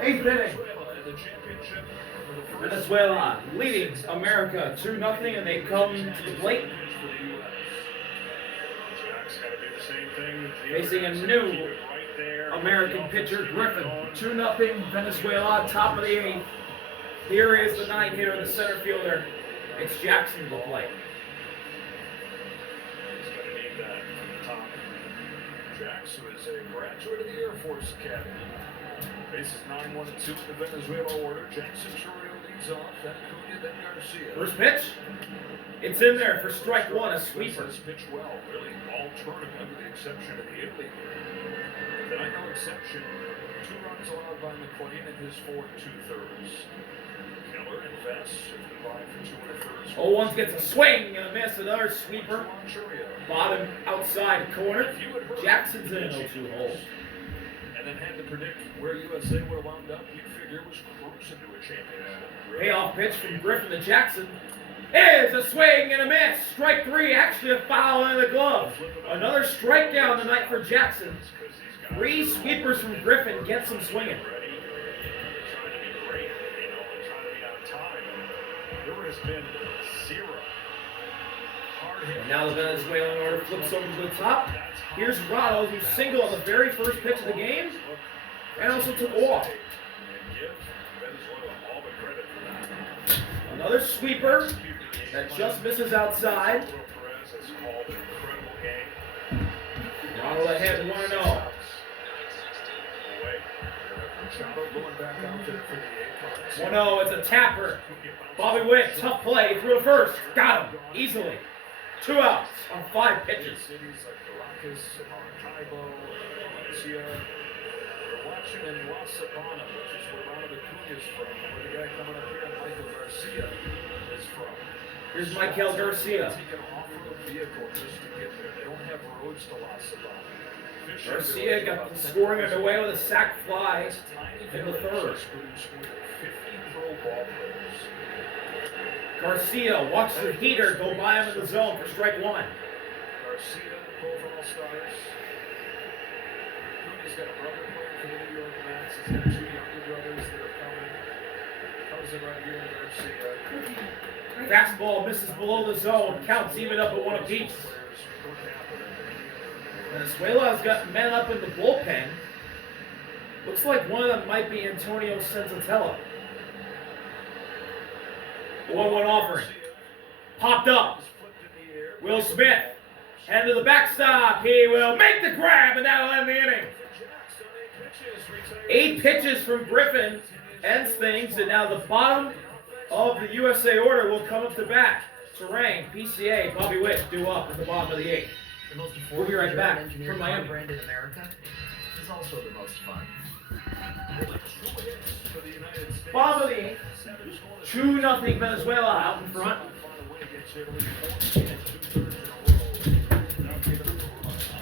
Eighth inning. Venezuela leading America 2-0, and they come to the plate. Facing a new American pitcher, Griffin. 2-0 Venezuela, top of the eighth. Here is the ninth hitter, the center fielder. It's Jackson to the plate. Jackson is a graduate of the Air Force Academy. Bases 9-1 and 2 in the Venezuela order. Jackson Suarez leads off. Then Eugenio, then Garcia. First pitch. It's in there for strike one, a sweeper. Pitch well, really all tournament with the exception of the Italy game. Tonight, no exception. 2 runs allowed by McLean in his 4 2/3. Keller and Vess combined for 2 1/3. 0-1 gets a swing and a miss, another sweeper. Bottom outside corner. Jackson's in an 0-2 hole. And then had to predict where USA would have wound up. You figure was cruising to a championship. Payoff pitch from Griffin to Jackson. Is a swing and a miss. Strike three, actually a foul in the glove. Another strikeout tonight for Jackson. 3 sweepers from Griffin gets him swinging. There has been 0. And now the Venezuelan order flips over to the top. Here's Rado, who singled on the very first pitch of the game and also took off. Another sweeper that just misses outside. Rado ahead 1-0. 1-0, it's a tapper. Bobby Witt, tough play, threw it first. Got him, easily. 2 outs on 5 pitches. We're watching in La Sabana, which is where Ronald Acuna is from, where the guy coming up here, Michael Garcia, is from. Here's Michael Garcia. Take an off-road vehicle just to get there. They don't have roads to La Sabana. Garcia got the scoring underway with a sac fly in the third. Garcia watched the heater go by him in the zone for strike one. Garcia, both All-Stars. He's got a brother playing for the New York Mets. He's got 2 younger brothers that are coming. Cousin right here in Garcia. Fastball misses below the zone. Counts even up at 1 apiece. Venezuela has got men up in the bullpen. Looks like one of them might be Antonio Senzatella. 1-1 offering. Popped up. Will Smith. Head to the backstop. He will make the grab, and that'll end the inning. 8 pitches from Griffin ends things, and now the bottom of the USA order will come up to bat. Terrain, PCA, Bobby Witt due up at the bottom of the 8th. We'll be right back from Miami. Brand in America is also the most fun. Bottom of the 8th. 2-0 Venezuela out in front.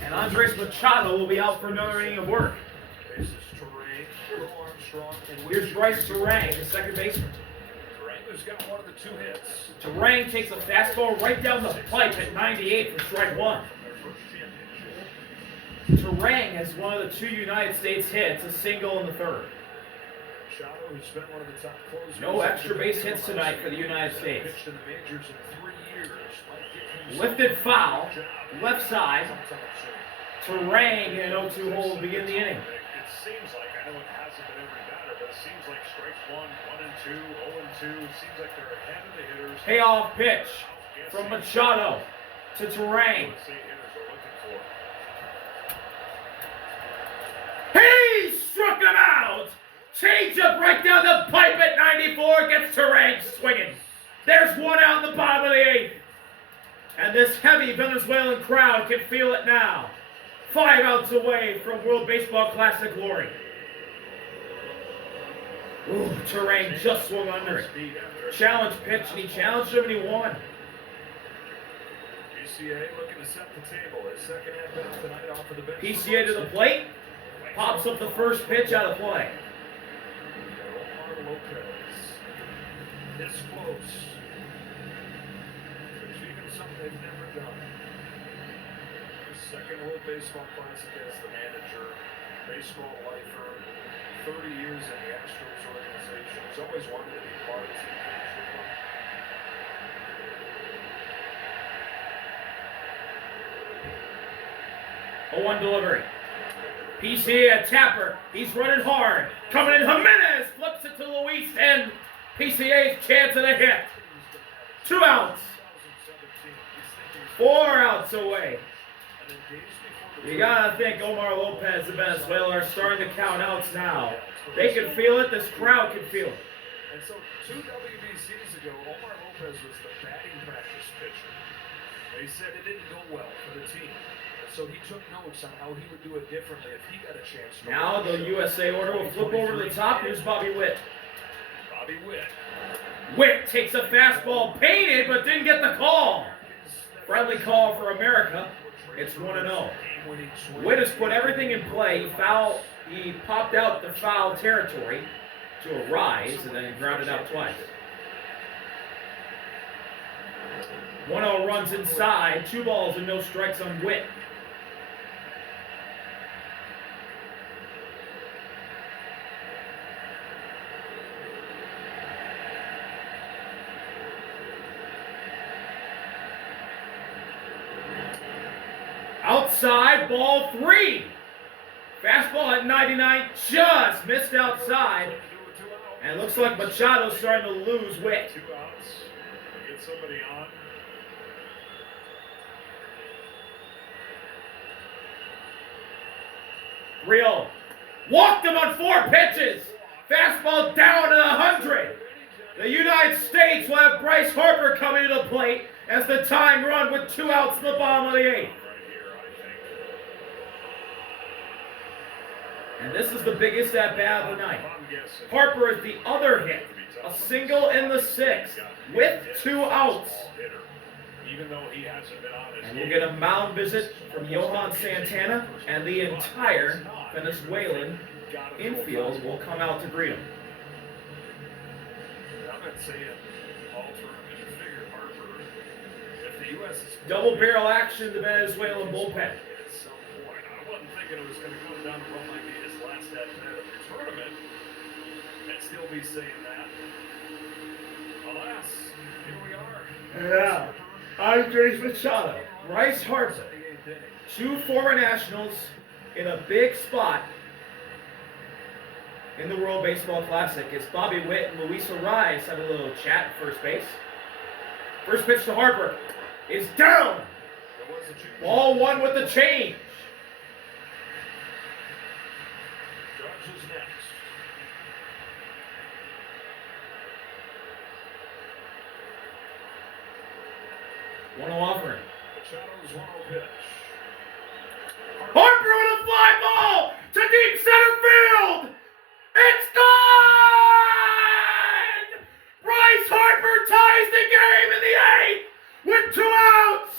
And Andres Machado will be out for another inning of work. Here's Bryce Terang, the second baseman. Terang takes a fastball right down the pipe at 98 for strike one. Terang has one of the 2 United States hits, a single in the third. No extra base hits tonight for the United States. Lifted foul, left side. Terang in an 0-2 hole to begin the inning. It seems like, I know it hasn't been every batter, but it seems like strike 1, 1 and 2, 0 and 2. It seems like they're ahead of the hitters. Payoff pitch from Machado to Terang. He struck him out! Change up right down the pipe at 94, gets Terang swinging. There's 1 out in the bottom of the 8th. And this heavy Venezuelan crowd can feel it now. 5 outs away from World Baseball Classic glory. Ooh, Terang just swung under it. Challenge pitch, and he challenged him and he won. PCA looking to set the table. His second at-bat tonight off of the bench. PCA to the plate. Pops up the first pitch out of play. Lopez. This close. Achieving something they've never done. The second World Baseball Classic as the manager, baseball lifer, 30 years in the Astros organization. He's always wanted to be part of the team. 0-1 delivery. PCA, a tapper. He's running hard. Coming in, Jimenez flips it to Luis, and PCA's chance of a hit. 2 outs. 4 outs away. You gotta think Omar Lopez and Venezuela are starting to count outs now. They can feel it. This crowd can feel it. And so 2 WBCs ago, Omar Lopez was the batting practice pitcher. They said it didn't go well for the team. And so he took notes on how he would do it differently if he got a chance to. Now the USA order will flip over to the top. Here's Bobby Witt. Bobby Witt. Witt takes a fastball, painted, but didn't get the call. Friendly call for America. It's 1-0. Witt has put everything in play. He popped out the foul territory to a rise and then grounded out twice. 1-0 runs inside. 2 balls and no strikes on Witt. Outside, ball 3. Fastball at 99, just missed outside. And it looks like Machado's starting to lose Witt. 2 outs. Get somebody on. Real. Walked him on 4 pitches. Fastball down to 100. The United States will have Bryce Harper coming to the plate as the tying run with 2 outs in the bottom of the 8th. And this is the biggest at-bat of the night. Harper is the other hit. A single in the 6th with 2 outs. And we'll get a mound visit from Johan Santana, and the entire Venezuelan infield will come out to greet him. Double barrel action, the Venezuelan bullpen. It was going to come down to run like his last at-bat of the tournament and still be saying that. Alas, here we are. Yeah. Andres Machado, Bryce Harper, 2 former nationals in a big spot in the World Baseball Classic. It's Bobby Witt and Luis Suarez have a little chat at first base. First pitch to Harper is down. Ball 1 with the change. Is next. One offering. Machado's 1-0 pitch. Harper with a fly ball to deep center field. It's gone! Bryce Harper ties the game in the 8th with 2 outs.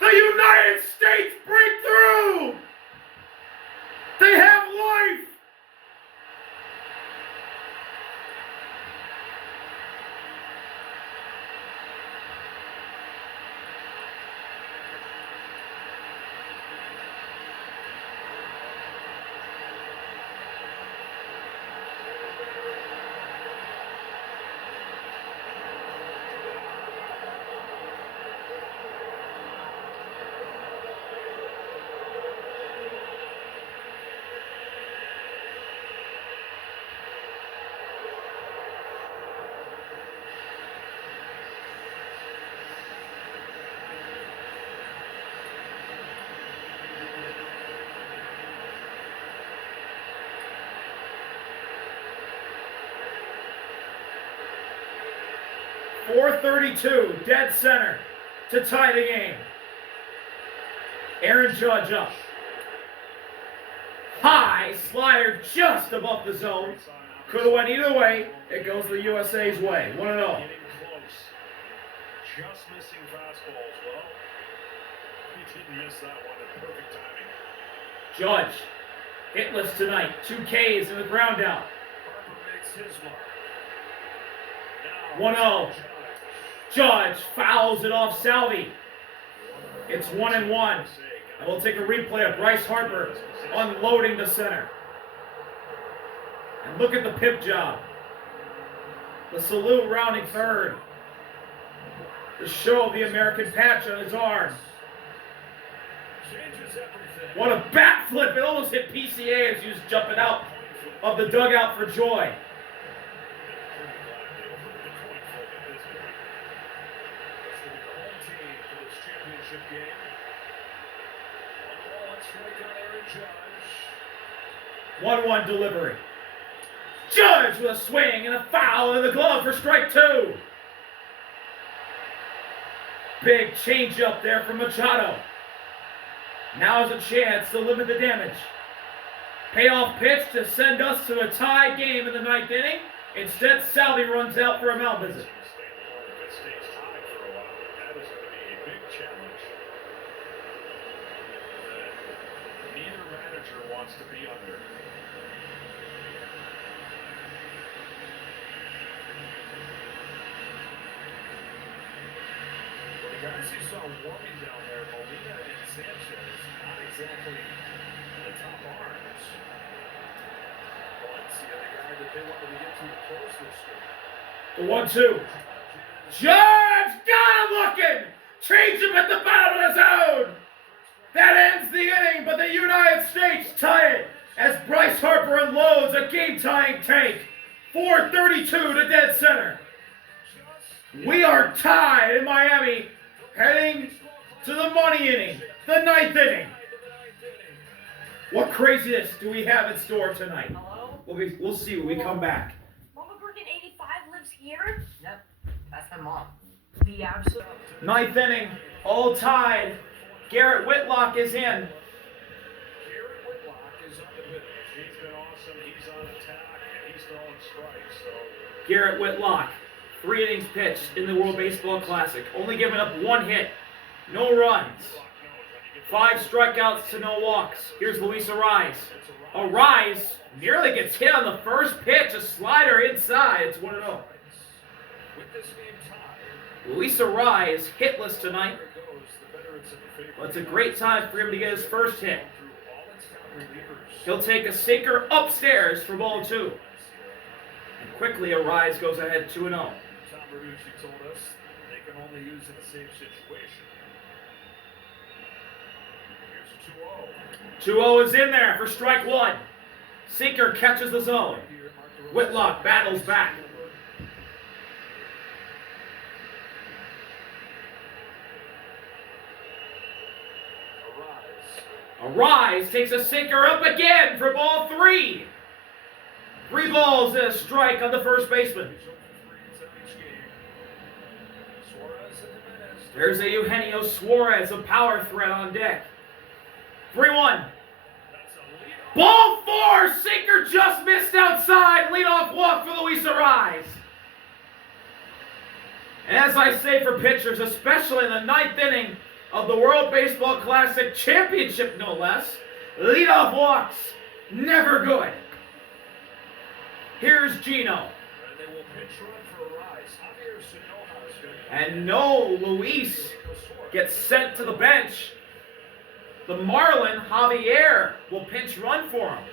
The United States break through. They have life! .432, dead center to tie the game. Aaron Judge up. High slider just above the zone. Could have went either way. It goes the USA's way. 1-0. Getting close. Just missing fastballs. Well, he didn't miss that one at perfect timing. Judge, hitless tonight. 2 Ks in the ground out. Harper makes his mark. 1-0. Judge fouls it off Salvi. It's 1-1. And we'll take a replay of Bryce Harper unloading the center. And look at the pip job. The salute rounding third. The show of the American patch on his arm. What a bat flip. It almost hit PCA as he was jumping out of the dugout for joy. One-one delivery. Judge with a swing and a foul in the glove for strike two. Big change up there from Machado. Now is a chance to limit the damage. Payoff pitch to send us to a tie game in the ninth inning. Instead, Salvi runs out for a mound visit. Neither manager wants to be under. Well, the guys you saw warming down there, Molina and Sanchez, not exactly the top arms. Valencia, the guy that they wanted to get to close this game. The 1-2. Judge got him looking! Change him at the bottom of the zone! That ends the inning, but the United States tie it as Bryce Harper unloads a game-tying tank. 4:32 to dead center. We are tied in Miami, heading to the money inning, the ninth inning. What craziness do we have in store tonight? Hello? We'll see when we come back. Mama Bergen 85 lives here? Yep, that's my mom. The absolute. Ninth inning, all tied. Garrett Whitlock is in. Garrett Whitlock is on the pitch. He's been awesome. He's on attack, and he's throwing strikes. So Garrett Whitlock, 3 innings pitched in the World Baseball Classic, only giving up 1 hit, no runs, 5 strikeouts to no walks. Here's Luis Suarez. Suarez nearly gets hit on the first pitch, a slider inside. It's 1-0. with this game tied, Luis Suarez hitless tonight. there goes the veterans in the favor. Well, it's a great time for him to get his first hit. Through all its top relievers. He'll take a sinker upstairs for ball 2. And quickly, Suarez goes ahead 2-0. Tom Verducci told us they can only use in a safe situation. Here's a 2-0. 2-0 is in there for strike 1. Sinker catches the zone. Whitlock battles back. Arise takes a sinker up again for ball 3. 3 balls and a strike on the first baseman. There's a Eugenio Suarez, a power threat on deck. 3-1. Ball 4, sinker just missed outside. Leadoff walk for Luis Suarez. And as I say for pitchers, especially in the ninth inning of the World Baseball Classic Championship, no less, leadoff walks, never good. Here's Gino. And no, Luis gets sent to the bench. The Marlin, Javier, will pinch run for him.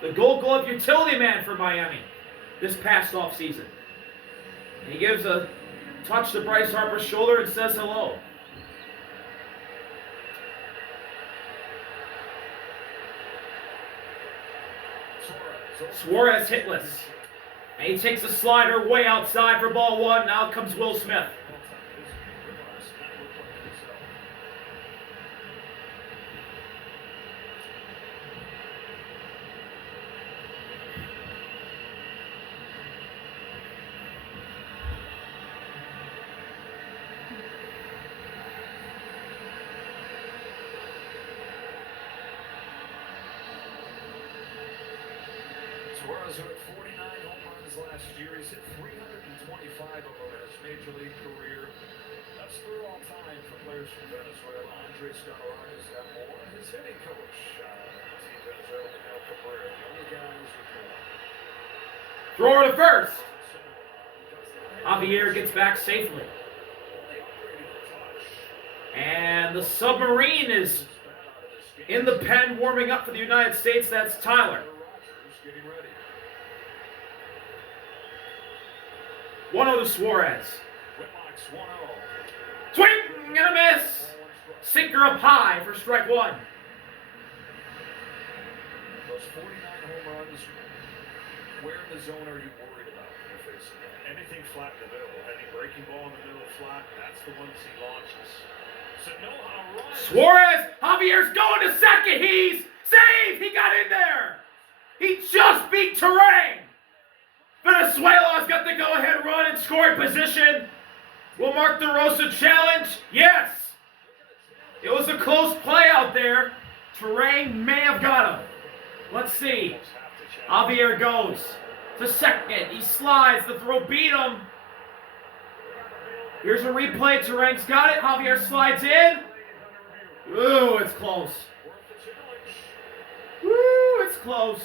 The Gold Glove utility man for Miami this past offseason. He gives a touch to Bryce Harper's shoulder and says hello. Suarez hitless. And he takes a slider way outside for ball 1. Now comes Will Smith. Suarez hit 49 home runs last year. He's hit 325 of them in his major league career. That's third all time for players from Venezuela. Andres Galarraga has got more. And his hitting coach, Team Venezuela, Miguel Cabrera, the only guys with more. Thrower to first. Javier gets back safely. And the submarine is in the pen warming up for the United States. That's Tyler. Getting ready. 1-0 to Suarez. Whitlock's 1-0. Swing and a miss. Sinker up high for strike one. Those 49 home runs, where in the zone are you worried about when you're facing them? Anything flat in the middle, any breaking ball in the middle flat, that's the ones he launches. Sanoha runs. Suarez, Javier's going to second. He's saved. He got in there. He just beat Terrain. Venezuela's got the go-ahead run in scoring position. Will Mark DeRosa challenge? Yes. It was a close play out there. Terrain may have got him. Let's see. Javier goes to second. He slides. The throw beat him. Here's a replay. Terrain's got it. Javier slides in. Ooh, it's close. Woo, it's close.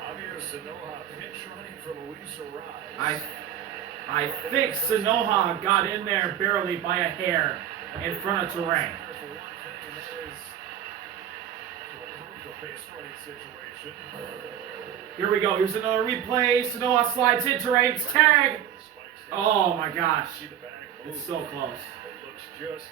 Javier Sanoha pinch running for Luis Suarez. I think Sanoha got in there barely by a hair in front of Terrain. Here we go. Here's another replay. Sanoha slides in. Terrain's tag. Oh my gosh. It's so close. It looks just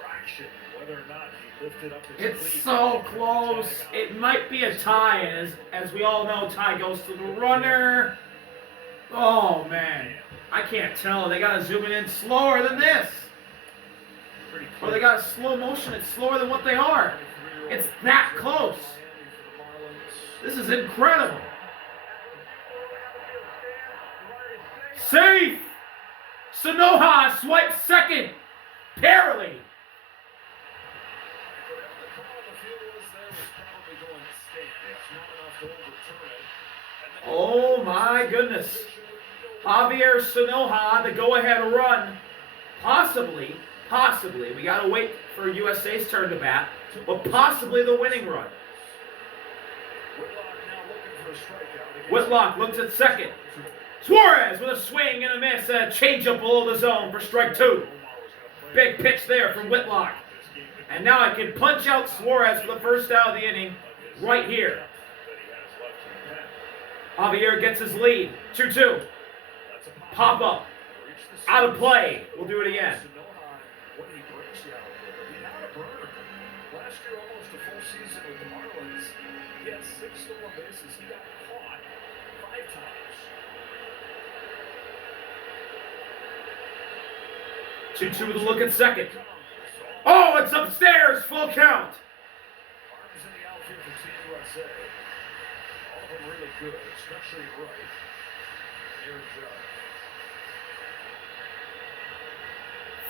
fraction whether or not he lifted up his It's cleat. so close. It might be a tie. As we all know, tie goes to the runner. Oh man. I can't tell. They gotta zoom it in slower than this. Or they got a slow motion. It's slower than what they are. It's that close. This is incredible. Safe. Sanoha swipes second. Barely. Oh my goodness. Javier Sanoha, the go-ahead run. Possibly, we gotta wait for USA's turn to bat, but possibly the winning run. Whitlock looks at second. Suarez with a swing and a miss, a changeup below the zone for strike two. Big pitch there from Whitlock. And now I can punch out Suarez for the first out of the inning right here. Javier gets his lead. 2-2. Pop up. Out of play. We'll do it again. Last year, almost a full season with the Marlins, he had 6 stolen bases. He got caught 5 times. 2-2 with a look at second. Oh, it's upstairs. Full count. Arms in the outfield for Team USA. All of them really good, especially right. Aaron Judge.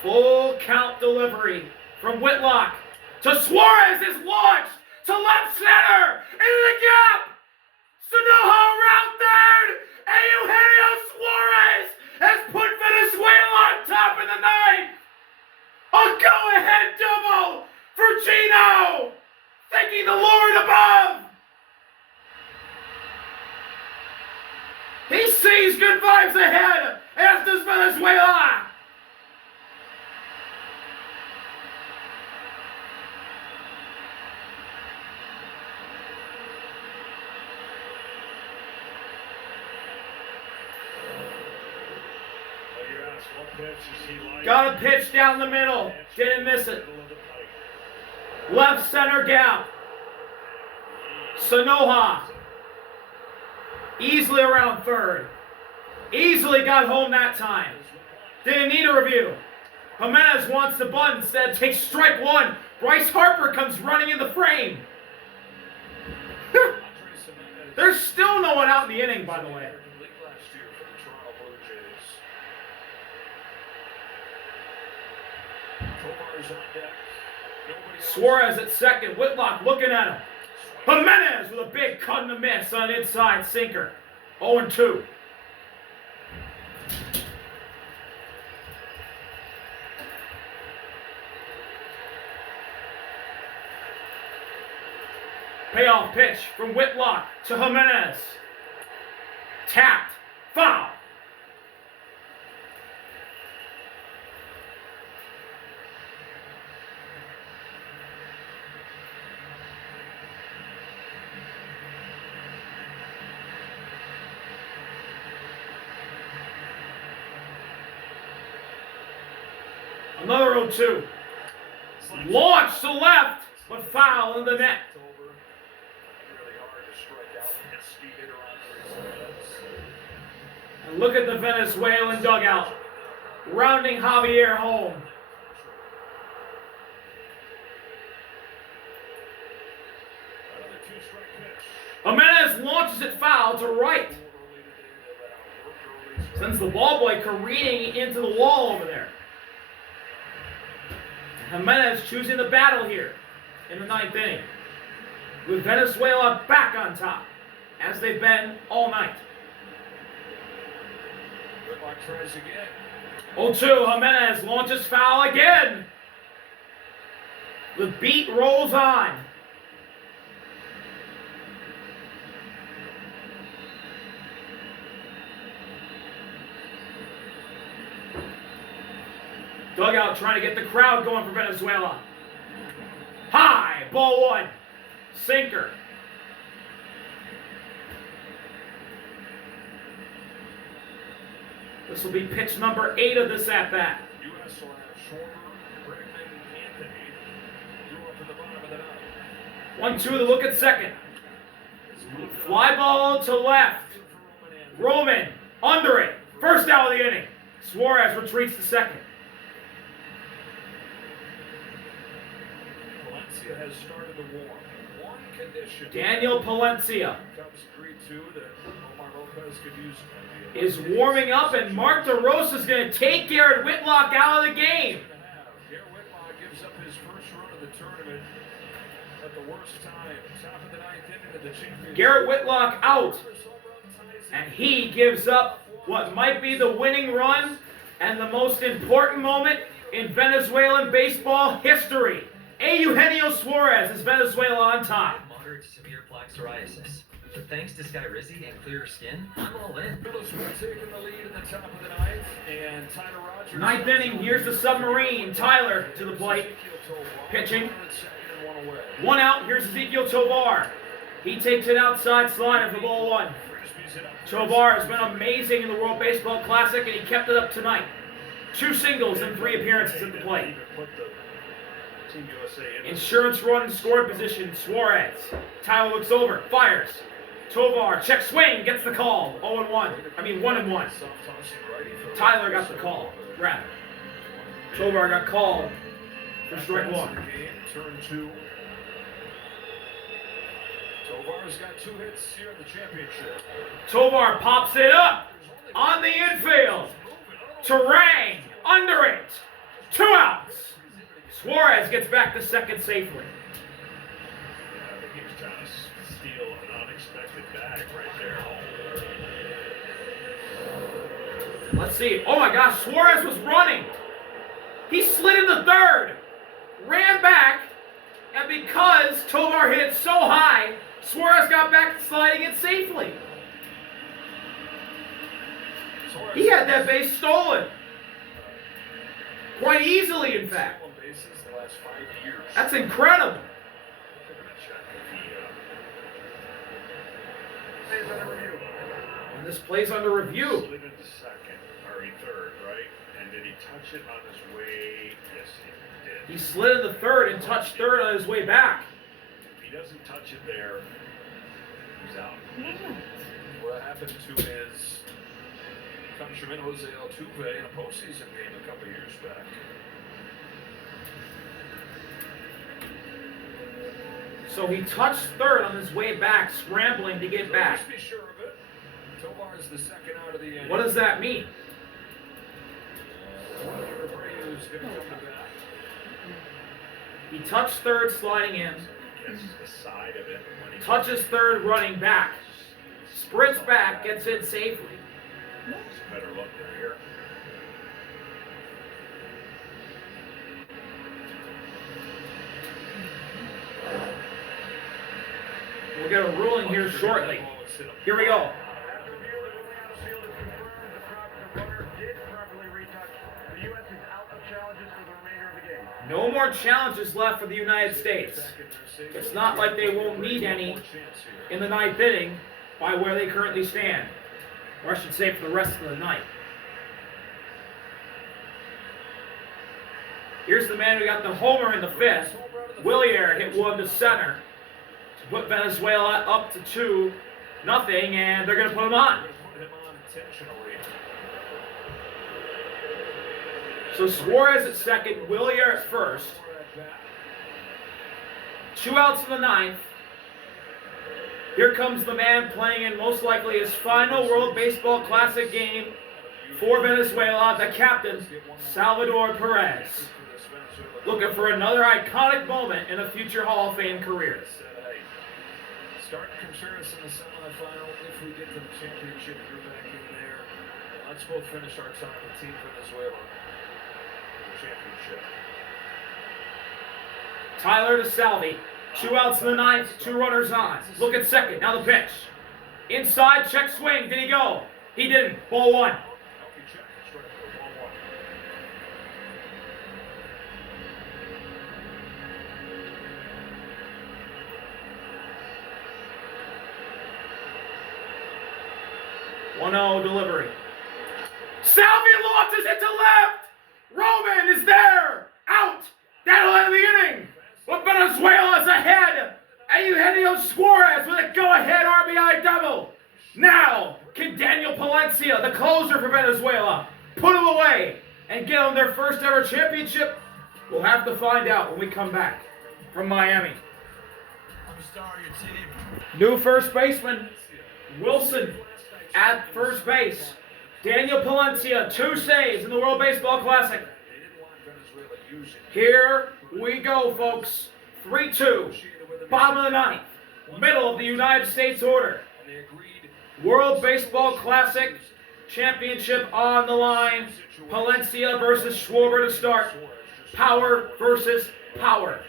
Full count delivery from Whitlock to Suarez is launched to left center into the gap. Sanoha around third, and Eugenio Suarez has put Venezuela on top in the ninth. A go-ahead double for Gino, thanking the Lord above. He sees good vibes ahead, as does Venezuela. Got a pitch down the middle. Didn't miss it. Left center gap. Sanoha. Easily around third. Easily got home that time. Didn't need a review. Jimenez wants the bunt instead. Takes strike one. Bryce Harper comes running in the frame. There's still no one out in the inning, by the way. Suarez at second. Whitlock looking at him. Jimenez with a big cut and a miss on an inside sinker. 0-2. Payoff pitch from Whitlock to Jimenez. Tapped. Foul. Another 0-2. Launch to left, but foul in the net. Really hard to strike out. Pesky hitter on the And look at the Venezuelan dugout, rounding Javier home. Another two-strike pitch. Jimenez launches it foul to right. Sends the ball boy careening into the wall over there. Jimenez choosing the battle here in the ninth inning, with Venezuela back on top, as they've been all night. Whitlock tries again. 0-2, Jimenez launches foul again. The beat rolls on. Dugout trying to get the crowd going for Venezuela. High, ball one, sinker. This will be pitch number 8 of this at-bat. U.S. will have Shorter, Bregman, Anthony. Drew up in the bottom of the 9th. 1-2 to look at second. Fly ball to left. Roman under it. First out of the inning. Suarez retreats to second. Valencia has started to warm. One condition. Daniel Palencia Cubs agreed to that Omar Lopez could use is warming up, and Mark DeRosa is going to take Garrett Whitlock out of the game. Garrett Whitlock gives up his first run of the tournament at the worst time. Top of the 9th inning of the championship. Garrett Whitlock out, and he gives up what might be the winning run and the most important moment in Venezuelan baseball history. Eugenio Suarez is Venezuela on top. Moderate to severe plaque psoriasis. But thanks to Sky Rizzy and clearer skin, I'm all in. Phillips will take the lead in the top of the 9th, and Tyler Rogers. Ninth inning, here's the submarine. Tyler to the plate. Pitching. One out, here's Ezekiel Tovar. He takes it outside slider for ball one. Tovar has been amazing in the World Baseball Classic, and he kept it up tonight. 2 singles and 3 appearances at the plate. Insurance run in scoring position, Suarez. Tyler looks over, fires. Tovar, check swing, gets the call. 0-1. I mean 1-1. Tyler got the call, rather. Tovar got called for strike 1. Turn 2. Tovar's got 2 hits here in the championship. Tovar pops it up on the infield. Terang under it. 2 outs. Suarez gets back to second safely. I think he was trying to steal an unexpected bag right there. Let's see. Oh my gosh, Suarez was running. He slid in the third, ran back, and because Tovar hit it so high, Suarez got back to sliding it safely. He had that base stolen. Quite easily, in fact. The last 5 years. That's incredible. And this plays under review. Slid into second, or third, right? And did he touch it on his way? Yes, he did. He slid in the third and touched third on his way back. If he doesn't touch it there, he's out. What happened to his countryman Jose Altuve in a postseason game a couple years back? So he touched third on his way back, scrambling to get back. Let's be sure of it. Tovar is the second out of the inning. What does that mean? Abreu's going to come to bat. He touched third, sliding in. Gets the side of it when he Touches third, running back. Sprints back, gets in safely. It's a better look right here. We'll get a ruling here shortly. Here we go. No more challenges left for the United States. It's not like they won't need any in the ninth inning by where they currently stand. Or I should say for the rest of the night. Here's the man who got the homer in the fifth. Willier hit one to center to put Venezuela up to 2-0, and they're going to put him on. Put him on intentionally. So Suarez at second, Willier at first. 2 outs in the ninth. Here comes the man playing in most likely his final World Baseball Classic game for Venezuela, the captain, Salvador Perez. Looking for another iconic moment in a future Hall of Fame career. Start Contreras in the semifinal. If we get to the championship, you're back in there. Let's both finish our time with Team Venezuela. Championship. Tyler to Salvi. 2 outs in the ninth, 2 runners on. Look at second. Now the pitch. Inside, check swing. Did he go? He didn't. Ball 1. Healthy check. Strike for ball 1. Delivery. Salvi launches it to left. Roman is there. Out. That'll end the inning. But Venezuela's ahead. And Eugenio Suarez with a go-ahead RBI double. Now, can Daniel Palencia, the closer for Venezuela, put them away and get them their first ever championship? We'll have to find out when we come back from Miami. I'm a star of your team. New first baseman, Wilson at first base. Daniel Palencia, 2 saves in the World Baseball Classic. They didn't want Venezuela using Here we go, folks. 3-2. Bottom of the ninth. Middle of the United States order. and they agreed. World Baseball Classic Championship on the line. Palencia versus Schwarber to start. Power versus power.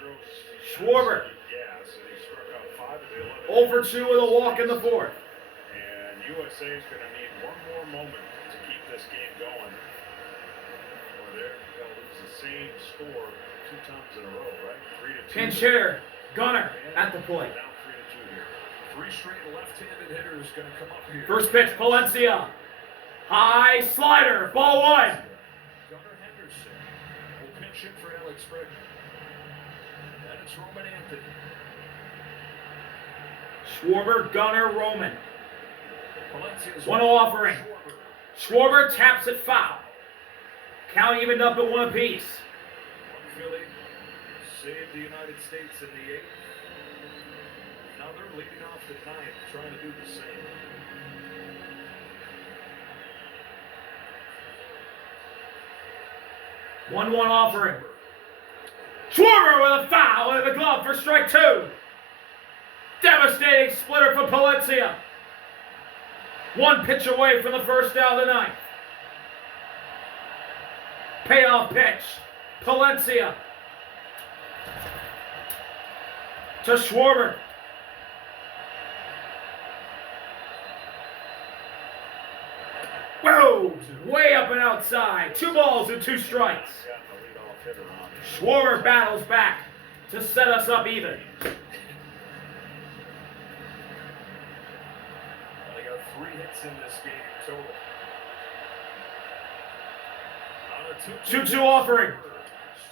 Schwarber. 0 for 2 with a walk in the fourth. And USA is going to need one more moment to keep this game going. Or they're going to lose the same score 2 times in a row, right? 3-2. Pinch hitter, Gunner at the plate. Down 3-2 here. 3 straight left-handed hitters going to come up here. First pitch, Palencia. High slider, ball 1. Gunnar Henderson will pinch hit for Alex Bregman. And it's Roman Anthony. Schwarber, Gunner, Roman. Palencia's 1-0 offering. Schwarber. Schwarber taps it foul. Count evened up at 1 apiece. Philly saved the United States in the 8th. Now they're leading off the 9th, trying to do the same. One offering. Schwarber with a foul in the glove for strike 2. Devastating splitter for Palencia. 1 pitch away from the first out of the 9th. Payoff pitch. Palencia to Schwarber. Whoa! Way up and outside. 2 balls and 2 strikes. Got the leadoff hitter on. Schwarber battles back to set us up even. They got 3 hits in this game total. On a 2-2 offering.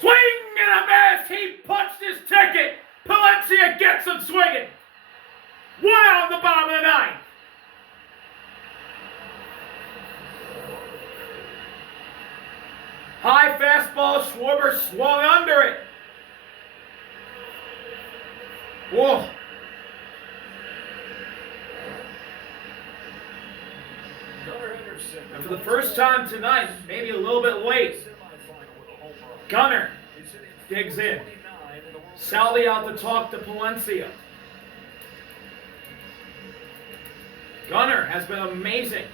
Swing and a miss. He punched his ticket. Palencia gets him swinging. 1 out on the bottom of the 9th. High fastball. Schwarber swung under it. Whoa. Gunnar Henderson. And for the first time tonight, maybe a little bit late, Semifinal with a home run. Gunner He's hitting digs in. 29 in the World Salvi out to talk to Palencia. Gunner has been amazing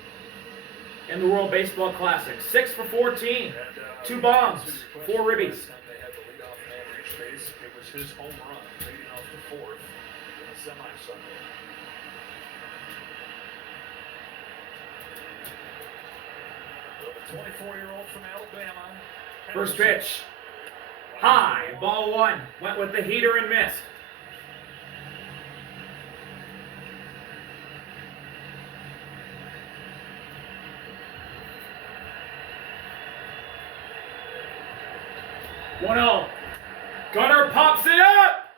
in the World Baseball Classic. 6 for 14, And, 2 bombs, to your 4 question, ribbies. last time they had the leadoff man reach base, it was his home run leading off the 4th in the semi-Sunday. The 24-year-old from Alabama. First Henderson. pitch. High, ball 1. Went with the heater and missed. 1-0. Gunner pops it up.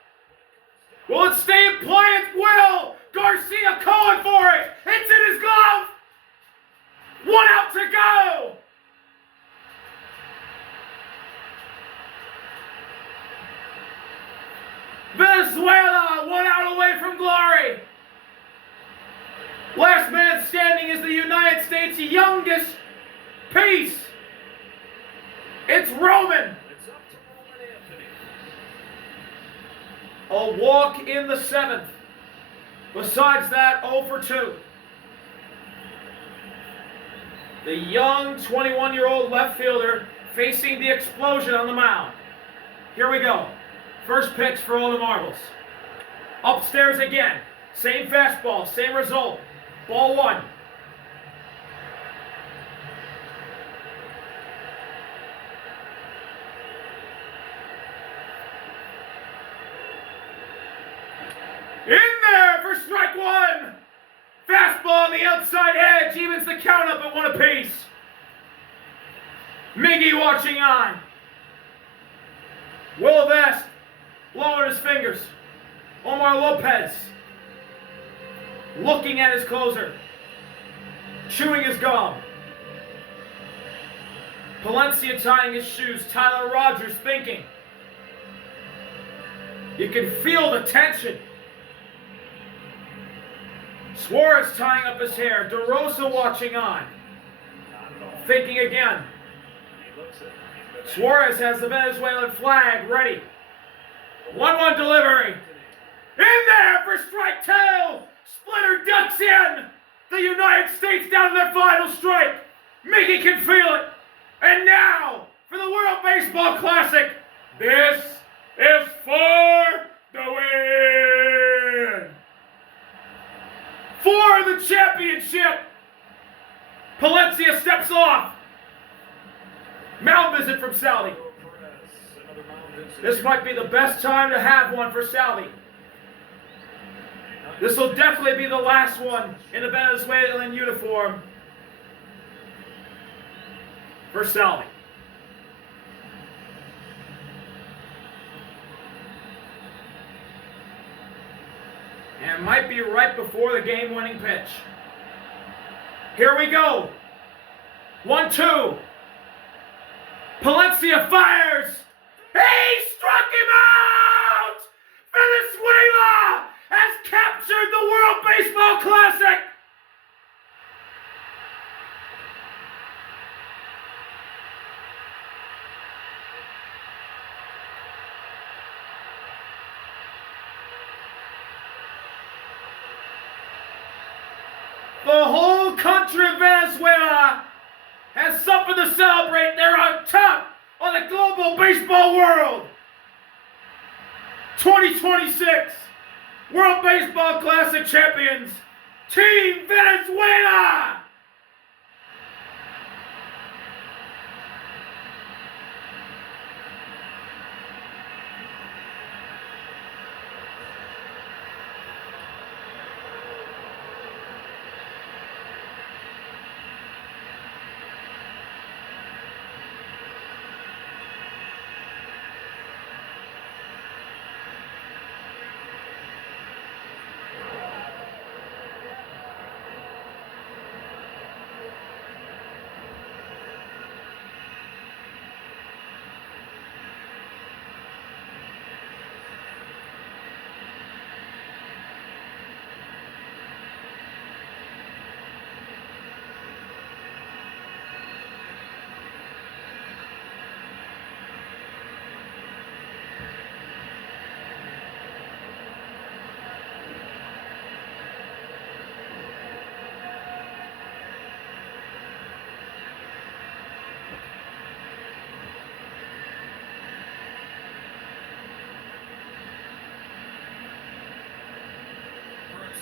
Will it stay in play? It will. Garcia calling for it. It's in his glove. 1 out to go. Venezuela 1 out away from glory. Last man standing is the United States' youngest piece. It's Roman. It's up to Roman Anthony. A walk in the 7th. Besides that, 0 for 2. The young 21-year-old left fielder facing the explosion on the mound. Here we go. First pitch for all the marbles. Upstairs again. Same fastball, same result. Ball 1. In there for strike 1. Fastball on the outside edge evens the count up at 1 apiece. Miggy watching on. Will Vest blowing his fingers. Omar Lopez looking at his closer, chewing his gum. Palencia tying his shoes. Tyler Rogers thinking. You can feel the tension. Suarez tying up his hair. DeRosa watching on. Thinking again. Suarez has the Venezuelan flag ready. 1-1 delivery. In there for strike 2. Splitter ducks in. The United States down to their final strike. Mickey can feel it. And now for the World Baseball Classic. This is for the win. For the championship. Palencia steps off. Mound visit from Salvi. This might be the best time to have one for Salvi. This will definitely be the last one in a Venezuelan uniform for Salvi. And it might be right before the game-winning pitch. Here we go. 1-2. Palencia fires. He struck him out! Venezuela has captured the World Baseball Classic! The whole country of Venezuela has something to celebrate. They're on top of the global baseball world. 2026 World Baseball Classic champions, Team Venezuela!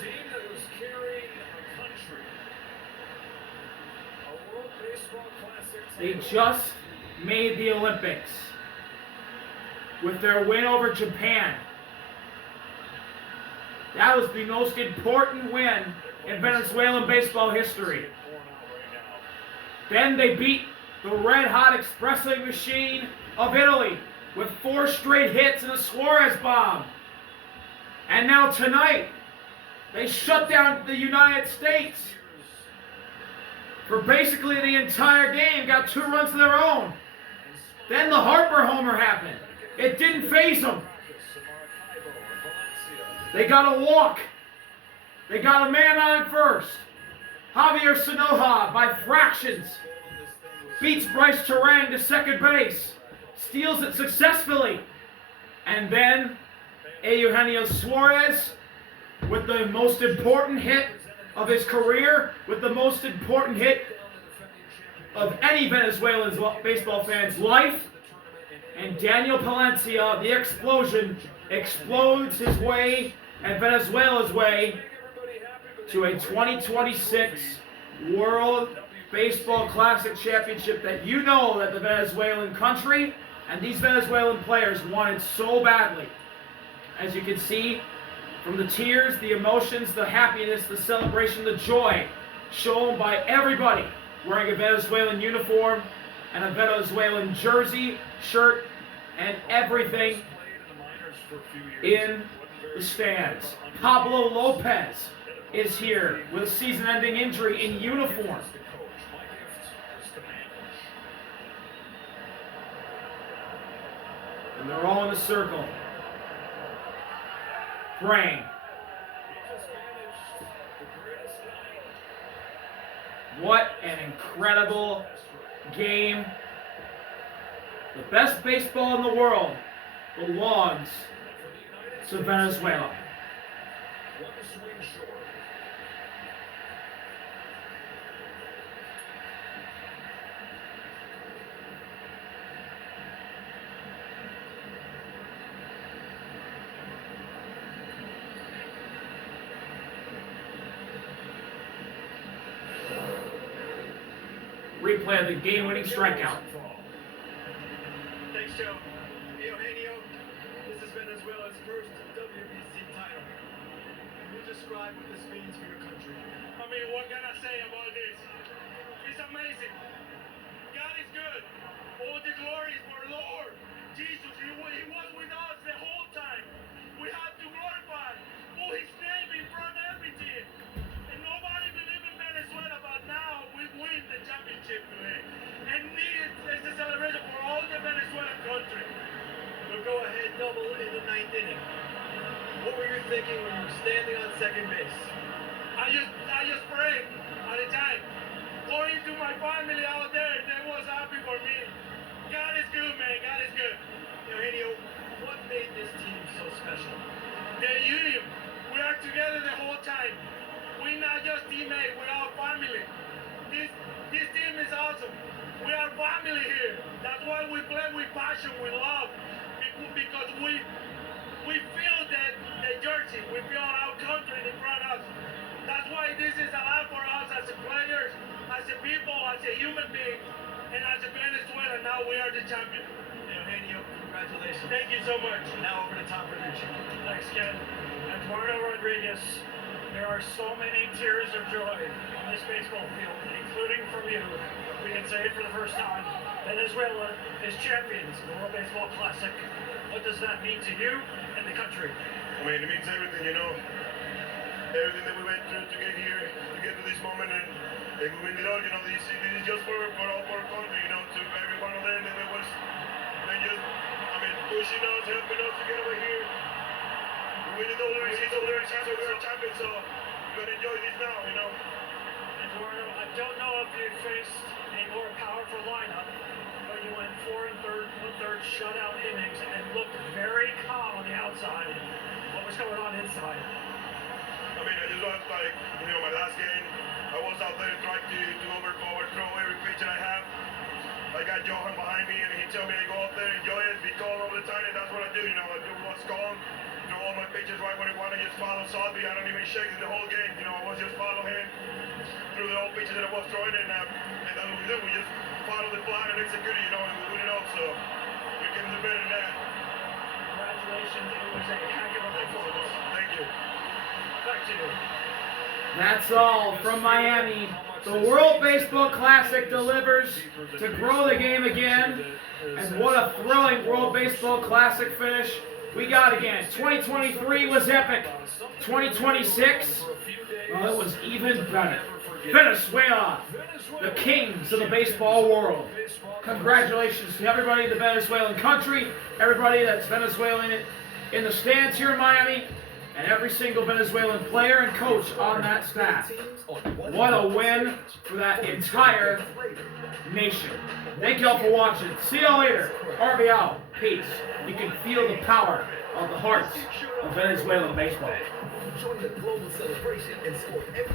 Team that was carrying a country. A World Baseball Classic. They just made the Olympics with their win over Japan. That was the most important win in Venezuelan baseball history. Then they beat the red-hot espresso machine of Italy with 4 straight hits and a Suarez bomb. And now tonight, they shut down the United States for basically the entire game, got 2 runs of their own. Then the Harper homer happened. It didn't faze them. They got a walk. They got a man on first. Javier Sanoja, by fractions, beats Bryce Terang to second base, steals it successfully. And then Eugenio Suarez, with the most important hit of his career, with the most important hit of any Venezuelan baseball fan's life, and Daniel Palencia, the explosion, explodes his way and Venezuela's way to a 2026 World Baseball Classic Championship that you know that the Venezuelan country and these Venezuelan players wanted so badly. As you can see from the tears, the emotions, the happiness, the celebration, the joy shown by everybody wearing a Venezuelan uniform and a Venezuelan jersey, shirt, and everything in the stands. Pablo Lopez is here with a season-ending injury in uniform. And they're all in a circle, praying. What an incredible game. The best baseball in the world belongs to Venezuela. Replay of the game-winning strikeout. Thanks, Joe. Eugenio, this is Venezuela's first WBC title. Can you describe what this means for your country? I mean, what can I say about this? It's amazing. God is good. All the glory is for Lord Jesus. He was with us the whole time. We have to glorify, put His name in front of everything. And nobody believed in Venezuela, but now we win the championship today. And this is a celebration for all the Venezuelan country. We'll go ahead double in the 9th inning. What were you thinking when you were standing on second base? I just prayed at the time. Going to my family out there, they was happy for me. God is good, man. God is good. Eugenio, what made this team so special? The union. We are together the whole time. We're not just teammates, we're all family. This team is awesome. We are family here. That's why we play with passion, with love. Because we feel that the jersey, we feel our country in front of us. That's why this is a lot for us as a players, as a people, as a human being, and as a Venezuela. Now we are the champion. Eugenio, congratulations. Thank you so much. Now over to Tom Verducci. Thanks, Ken. Eduardo Rodriguez, there are so many tears of joy on this baseball field, including from you. We can say it for the first time. Venezuela is champions of the World Baseball Classic. What does that mean to you and the country? I mean, it means everything, you know. Everything that we went through to get here, to get to this moment, and we win it all, you know. This is just for all for our country, you know, to every one of them that was, pushing us, helping us to get over here. We win it all, we're champions, so we're going to enjoy this now, you know. Eduardo, I don't know if you faced a more powerful lineup, but you went 4 1/3 shutout innings and looked very calm on the outside. What was going on inside? I mean, I just was like, you know, my last game, I was out there trying to overthrow every pitch that I have. I got Johan behind me, and he told me to go out there, enjoy it, be calm all the time, and that's what I do, you know. I was calm, throw all my pitches right when I want to just follow Salvi. I don't even shake it the whole game, you know. I was just follow him through the whole pitches that I was throwing, and that's what we do. We just follow the plan and execute it, you know, and we win it all, so we can do better than that. Congratulations, it was a heck of a performance. Thank you. Back to you. That's all from Miami. The World Baseball Classic delivers to grow the game again. And what a thrilling World Baseball Classic finish we got again. 2023 was epic. 2026, well, it was even better. Venezuela, the kings of the baseball world. Congratulations to everybody in the Venezuelan country, everybody that's Venezuelan in the stands here in Miami, and every single Venezuelan player and coach on that staff. What a win for that entire nation. Thank you all for watching. See y'all later. RV out. Peace. You can feel the power of the hearts of Venezuelan baseball. Join the global celebration and score everything.